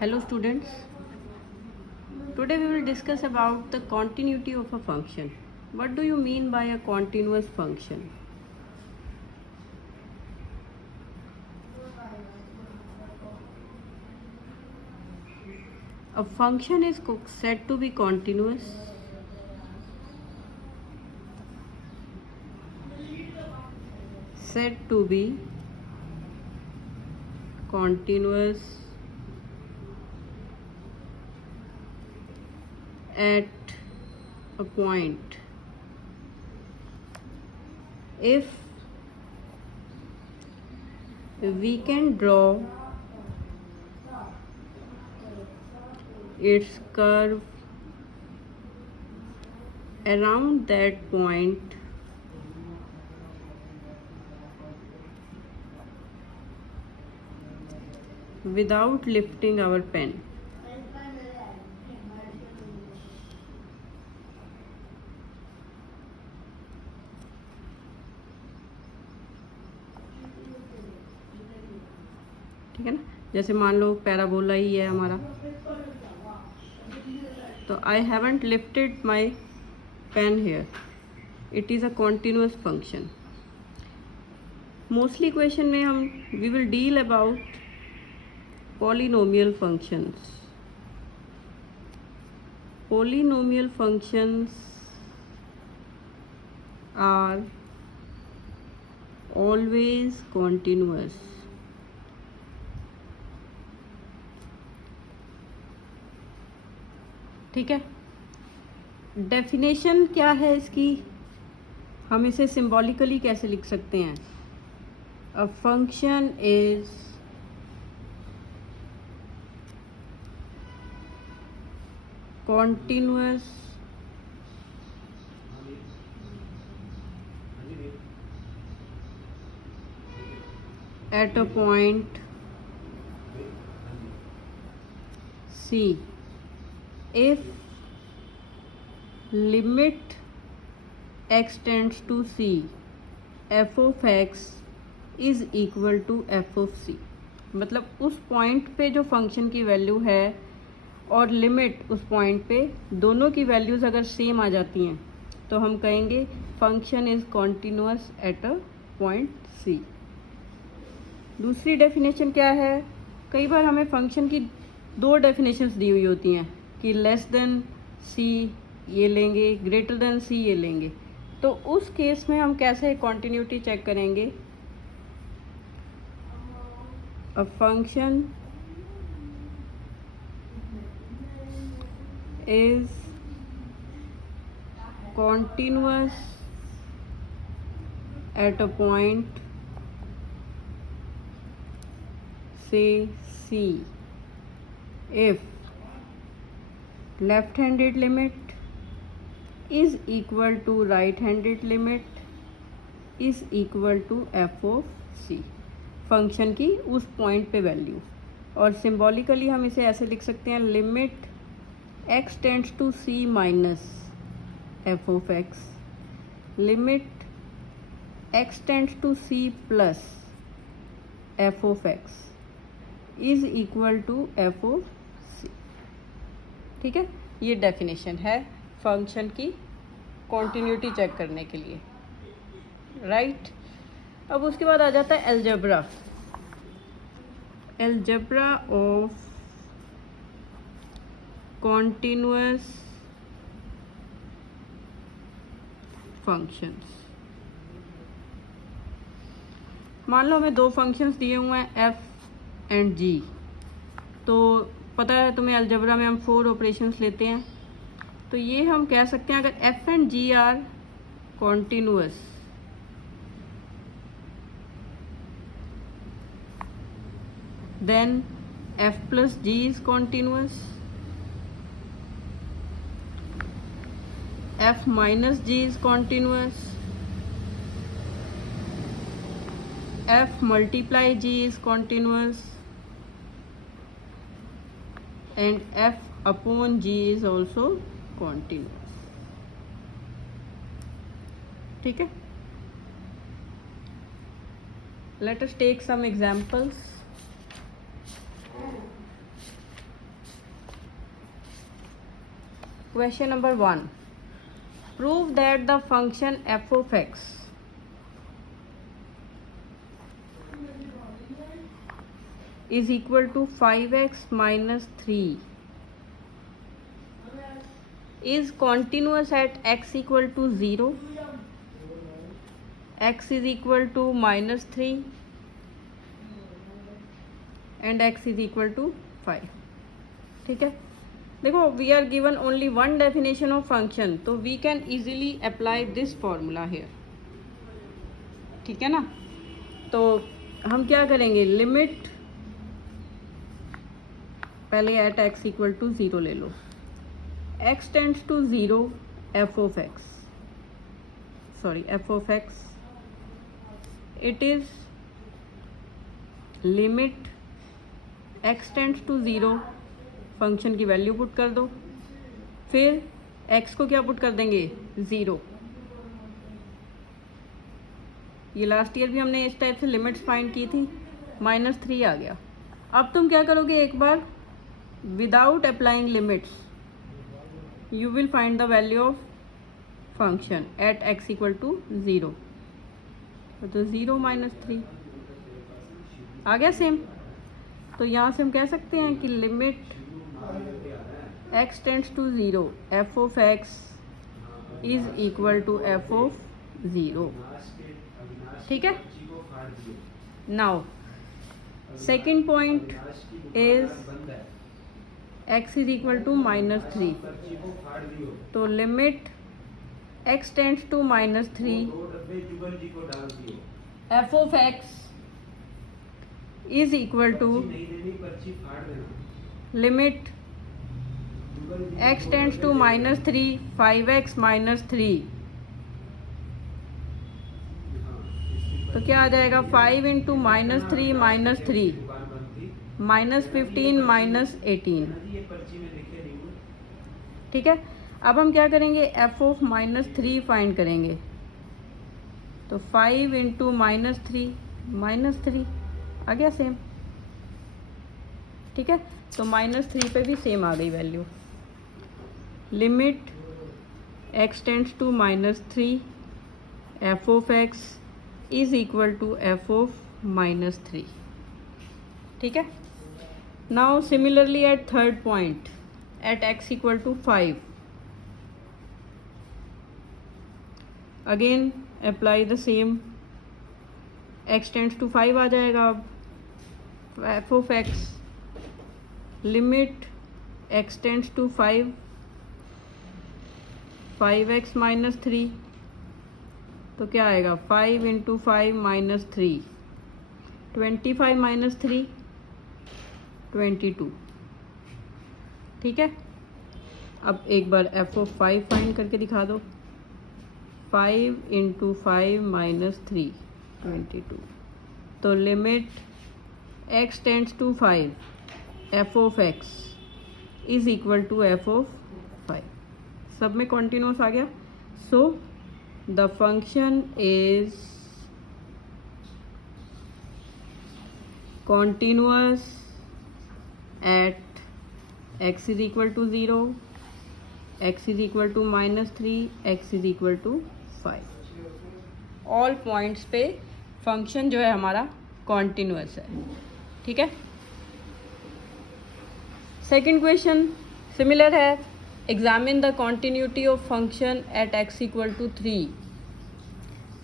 Hello students, today we will discuss about the continuity of a function. What do you mean by a continuous function? A function is said to be continuous at a point if we can draw its curve around that point without lifting our pen. ठीक है ना, जैसे मान लो parabola ही है हमारा, तो I haven't lifted my pen here, it is a continuous function. Mostly question में हम we will deal about polynomial functions. Polynomial functions are always continuous. ठीक है, डेफिनेशन क्या है इसकी, हम इसे सिंबॉलिकली कैसे लिख सकते हैं? A function is continuous at a point C if limit x tends to C f of x is equal to f of C. मतलब उस पॉइंट पे जो फंक्शन की वैल्यू है और लिमिट उस पॉइंट पे दोनों की वैल्यूज़ अगर सेम आ जाती हैं तो हम कहेंगे function is continuous at a point c. दूसरी डेफिनेशन क्या है? कई बार हमें फंक्शन की दो डेफिनेशंस दी हुई होती हैं कि लेस देन सी ये लेंगे, ग्रेटर देन सी ये लेंगे. तो उस केस में हम कैसे कॉन्टिन्यूटी चेक करेंगे? A function is continuous at a point say C if left-handed limit is equal to right-handed limit is equal to f of C. Function की उस पॉइंट पे वैल्यू, और सिंबॉलिकली हम इसे ऐसे लिख सकते हैं limit x tends to C minus f of x, limit x tends to C plus f of x is equal to f of C. ठीक है, ये डेफिनेशन है फंक्शन की कॉन्टिन्यूटी चेक करने के लिए, राइट. अब उसके बाद आ जाता है algebra. Algebra of continuous functions. मान लो हमें दो फंक्शंस दिए हुए हैं f एंड g. तो पता है तुम्हें अलजेब्रा में हम 4 ऑपरेशंस लेते हैं, तो ये हम कह सकते हैं अगर f and g are continuous then f plus g is continuous, f minus g is continuous, f multiply g is continuous, and f upon g is also continuous. ठीक है, let us take some examples. Question number 1, prove that the function f of x is equal to 5x minus 3 is continuous at x equal to 0, x is equal to minus 3 and x is equal to 5. ठीक है, देखो we are given only one definition of function, तो we can easily apply this formula here. ठीक है ना, तो हम क्या करेंगे, लिमिट पहले एट एक्स इक्वल टू 0 ले लो, x tends to 0 f of x, sorry f of x, it is limit x tends to 0, function की वैल्यू पुट कर दो, फिर x को क्या पुट कर देंगे 0. ये लास्ट ईयर भी हमने इस टाइप से लिमिट्स फाइंड की थी, -3 आ गया. अब तुम क्या करोगे, एक बार without applying limits you will find the value of function at x equal to 0. तो 0 minus 3 आ गया सेम. तो यहाँ से हम कह सकते हैं कि limit x tends to 0 f of x is equal to f of 0. ठीक है. Now second point is x is equal to -3, तो limit x tends to -3 f of x is equal to limit x tends to -3 5x -3, तो क्या आ जाएगा 5 into -3 -3 -15 -18. ठीक है. अब हम क्या करेंगे, f ऑफ -3 फाइंड करेंगे, तो 5 इंटू -3 -3 आ गया सेम. ठीक है, तो -3 पे भी सेम आ गई value. Limit x tends to -3 f of x is equal to f of -3. ठीक है. Now similarly at third point at x equal to 5, again apply the same, x tends to 5 आ जाएगा. अब f of x limit x tends to 5 5x -3, तो क्या आएगा 5 into 5 -3 25 -3 22. ठीक है. अब एक बार f ऑफ 5 फाइंड करके दिखा दो, 5 इंटू 5 -3 22, तो limit x tends to 5 f of x is equal to f of 5. सब में कॉन्टिन्यूस आ गया. So the function is continuous at x is equal to 0, x is equal to -3, x is equal to 5. All points पे function जो है हमारा continuous है. ठीक है. सेकेंड क्वेश्चन सिमिलर है, examine the continuity of function at x equal to 3.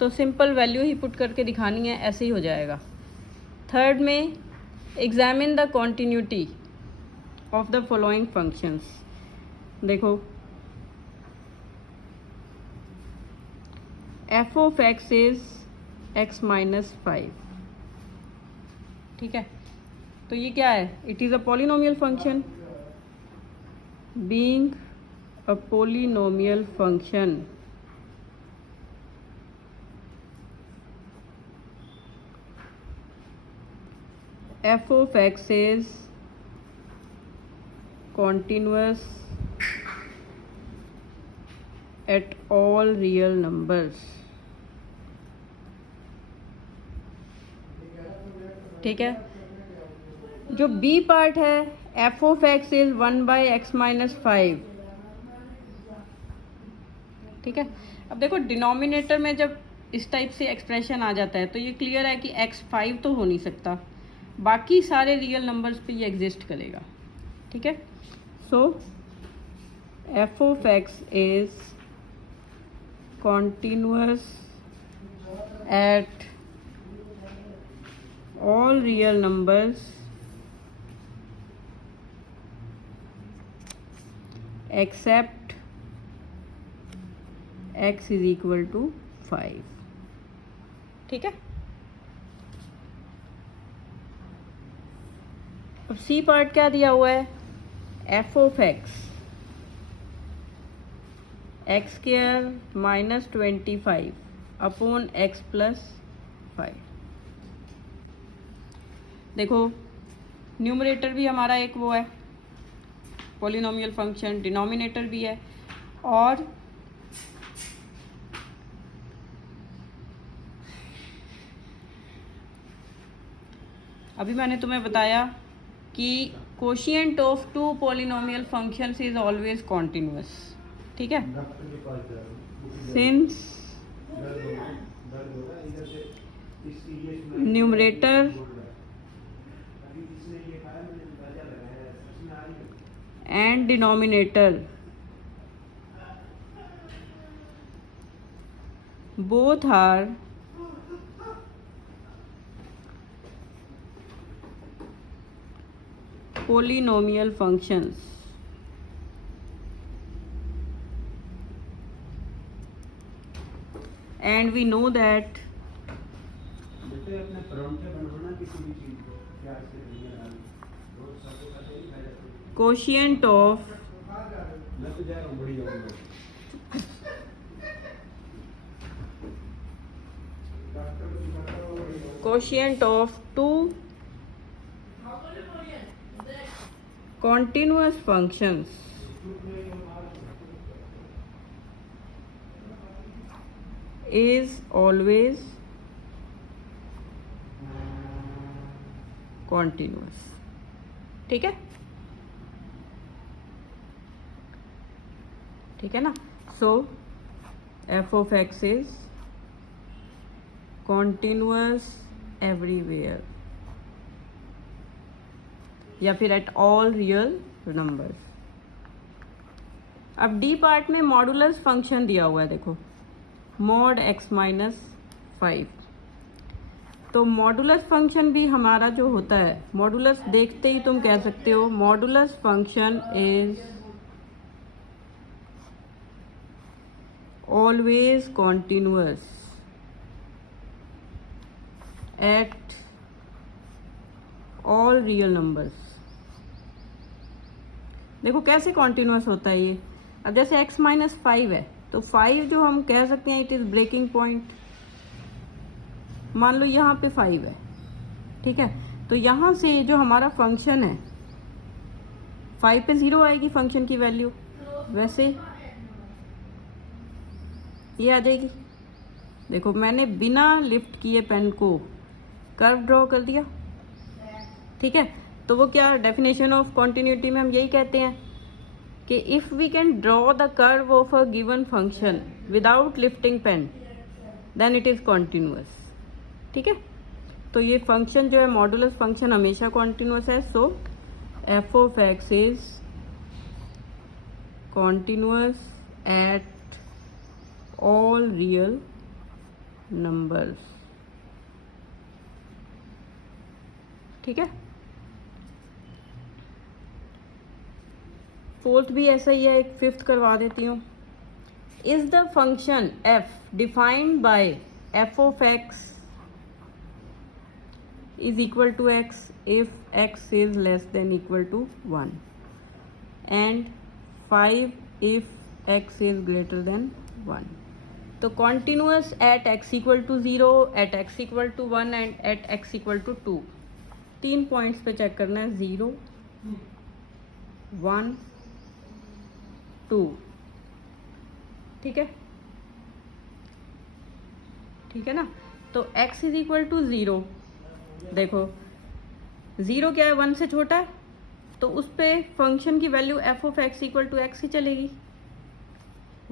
तो simple value ही put करके दिखानी है, ऐसे ही हो जाएगा. थर्ड में examine the continuity of the following functions. देखो f of x is x -5. ठीक है, तो ये क्या है, it is a polynomial function. Being a polynomial function f of x is continuous at all real numbers. ठीक है. जो बी पार्ट है f of x is 1/x -5, ठीक है। अब देखो डिनोमिनेटर में जब इस टाइप से एक्सप्रेशन आ जाता है तो ये क्लियर है कि एक्स 5 तो हो नहीं सकता, बाकी सारे रियल नंबर्स पे ये एग्जिस्ट करेगा। ठीक है। So f of x is continuous at all real numbers except x is equal to 5। ठीक है। अब सी पार्ट क्या दिया हुआ है, F of x x square minus 25 upon x plus 5। देखो न्यूमरेटर भी हमारा एक वो है पॉलिनोमियल फंक्शन, डिनोमिनेटर भी है, और अभी मैंने तुम्हें बताया कि quotient of two polynomial functions is always continuous. ठीक है। Since numerator and denominator both are polynomial functions and we know that quotient of two continuous functions is always continuous। ठीक है। ठीक है ना। So f of x is continuous everywhere या फिर at all real numbers. अब D part में modulus function दिया हुआ है, देखो मॉड एक्स माइनस 5। तो मॉडुलस फंक्शन भी हमारा जो होता है, मॉडुलस देखते ही तुम कह सकते हो modulus function is always continuous at all real numbers। देखो कैसे कॉन्टिन्यूस होता है ये। अब जैसे x माइनस 5 है तो 5 जो हम कह सकते हैं इट इज़ ब्रेकिंग पॉइंट। मान लो यहाँ पे 5 है, ठीक है, तो यहाँ से जो हमारा फंक्शन है 5 पे 0 आएगी फंक्शन की वैल्यू, वैसे ये आ जाएगी। देखो मैंने बिना लिफ्ट किए पेन को कर्व ड्रॉ कर दिया। ठीक है। तो वो क्या डेफिनेशन ऑफ कॉन्टिन्यूटी में हम यही कहते हैं कि if we can draw the curve of a given function without lifting pen then it is continuous. ठीक है। तो ये फंक्शन जो है मॉडुलस फंक्शन हमेशा कॉन्टिन्यूअस है। So f of x is continuous at all real numbers। ठीक है। फोर्थ भी ऐसा ही है, एक फिफ्थ करवा देती हूँ। Is the function f defined by f of x is equal to x if x is less than equal to 1 and 5 if x is greater than 1। तो continuous at x equal to 0, at x equal to 1 and at x equal to 2। 3 points पे check करना है, 0 1 2। ठीक है। ठीक है ना। तो x इज इक्वल टू 0, देखो 0 क्या है, 1 से छोटा है, तो उस पे फंक्शन की value f of x equal to x ही चलेगी।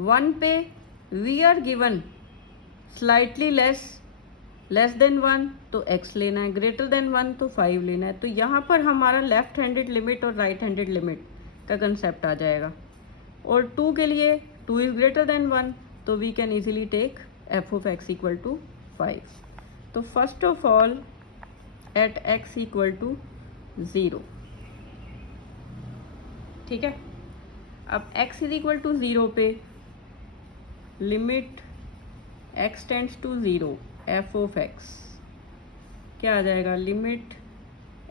1 पे we are given slightly less than 1 तो x लेना है, ग्रेटर देन 1 तो 5 लेना है। तो यहाँ पर हमारा लेफ्ट हैंडेड लिमिट और राइट हैंडेड लिमिट का कंसेप्ट आ जाएगा। और 2 के लिए 2 इज ग्रेटर देन 1 तो we can easily take f of x equal to 5। तो first of all at x equal to 0, ठीक है। अब x इज इक्वल टू 0 पे limit x tends to 0 f of x क्या आ जाएगा, limit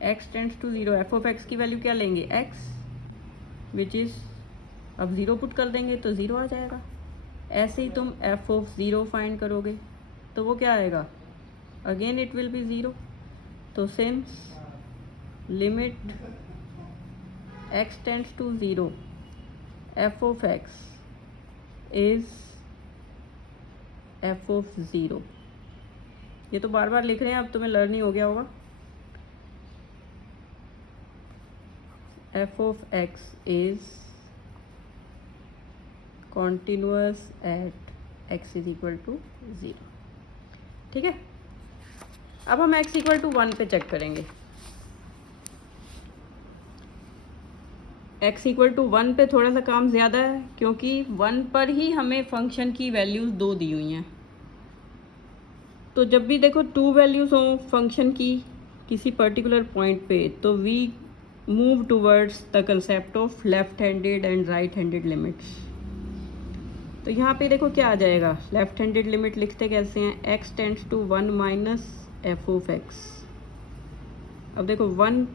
x tends to 0 f of x की value क्या लेंगे, x विच इज़, अब 0 पुट कर देंगे तो 0 आ जाएगा। ऐसे ही तुम f ऑफ 0 फाइंड करोगे तो वो क्या आएगा, अगेन इट विल बी 0। तो since limit x tends to 0 f of x is f of 0, ये तो बार बार लिख रहे हैं, अब तुम्हें लर्न ही हो गया होगा। f of x is continuous at x is equal to 0, ठीक है। अब हम x इक्वल टू 1 पे चेक करेंगे। x इक्वल टू 1 पे थोड़ा सा काम ज़्यादा है क्योंकि 1 पर ही हमें फंक्शन की वैल्यूज़ 2 दी हुई हैं। तो जब भी देखो 2 वैल्यूज़ हों फंक्शन की किसी पर्टिकुलर पॉइंट पे तो we move towards the concept of left handed and right handed limits. तो यहाँ पे देखो क्या आ जाएगा, लेफ्ट हैंडेड लिमिट लिखते कैसे हैं, x tends to 1 minus f of x। अब देखो 1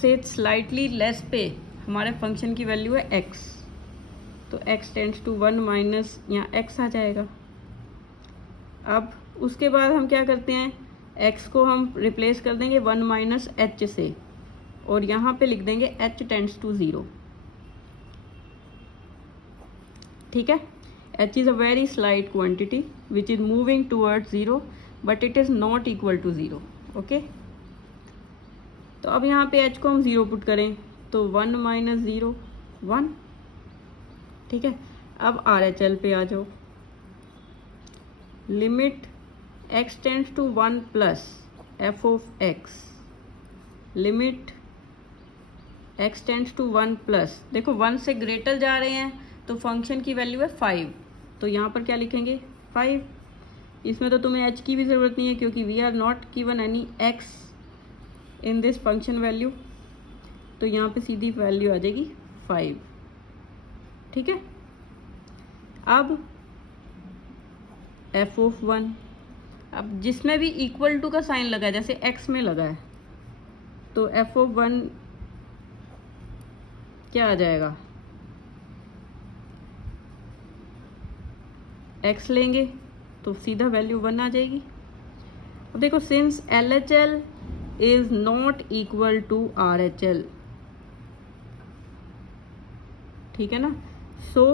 से स्लाइटली लेस पे हमारे फंक्शन की वैल्यू है x, तो x टेंड्स टू 1 माइनस यहाँ x आ जाएगा। अब उसके बाद हम क्या करते हैं, x को हम रिप्लेस कर देंगे 1 माइनस h से और यहाँ पे लिख देंगे h टेंड्स टू 0, ठीक है। h is a very slight quantity which is moving towards 0 but it is not equal to 0, okay. तो अब यहाँ पे h को हम 0 पुट करें तो 1 माइनस 0 1, ठीक है। अब RHL पे आ जाओ, limit x tends to 1 plus f of x, limit x tends to 1 plus, देखो 1 से ग्रेटर जा रहे हैं तो फंक्शन की वैल्यू है 5, तो यहाँ पर क्या लिखेंगे 5। इसमें तो तुम्हें h की भी ज़रूरत नहीं है क्योंकि we are not given any x in this function value, तो यहाँ पे सीधी वैल्यू आ जाएगी 5, ठीक है। अब f ऑफ 1, अब जिसमें भी इक्वल टू का साइन लगा है जैसे x में लगा है तो f ऑफ 1 क्या आ जाएगा, x लेंगे तो सीधा वैल्यू 1 आ जाएगी। अब देखो since LHL is not equal to RHL, ठीक है ना, so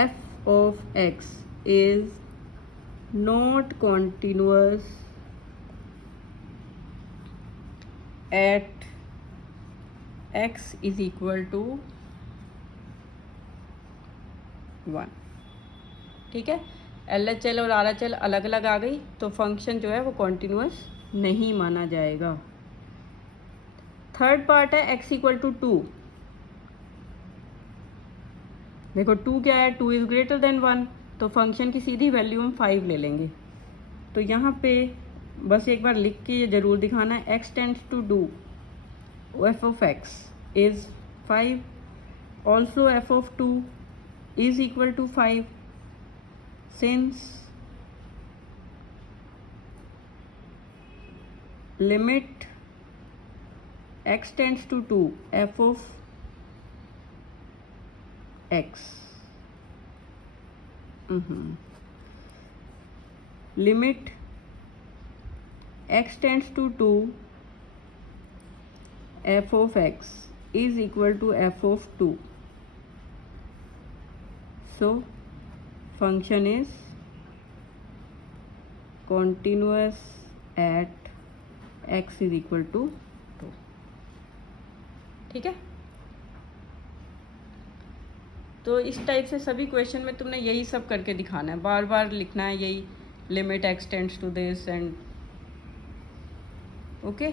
f of x is not continuous at x is equal to 1, ठीक है। LHL और RHL अलग अलग आ गई तो फंक्शन जो है वो कॉन्टिन्यूअस नहीं माना जाएगा। थर्ड पार्ट है x इक्वल टू 2, देखो 2 क्या है, 2 इज़ ग्रेटर देन 1 तो फंक्शन की सीधी वैल्यू हम 5 ले लेंगे। तो यहाँ पे बस एक बार लिख के ये ज़रूर दिखाना है, x tends to two f of x is 5, also f of 2 is equal to 5 since limit x tends to 2 f of x limit x tends to 2 f of x is equal to f of 2. So function is continuous at x is equal to 2, ठीक है। तो इस type से सभी question में तुमने यही सब करके दिखाना है, बार बार लिखना है यही, limit x tends to this and okay.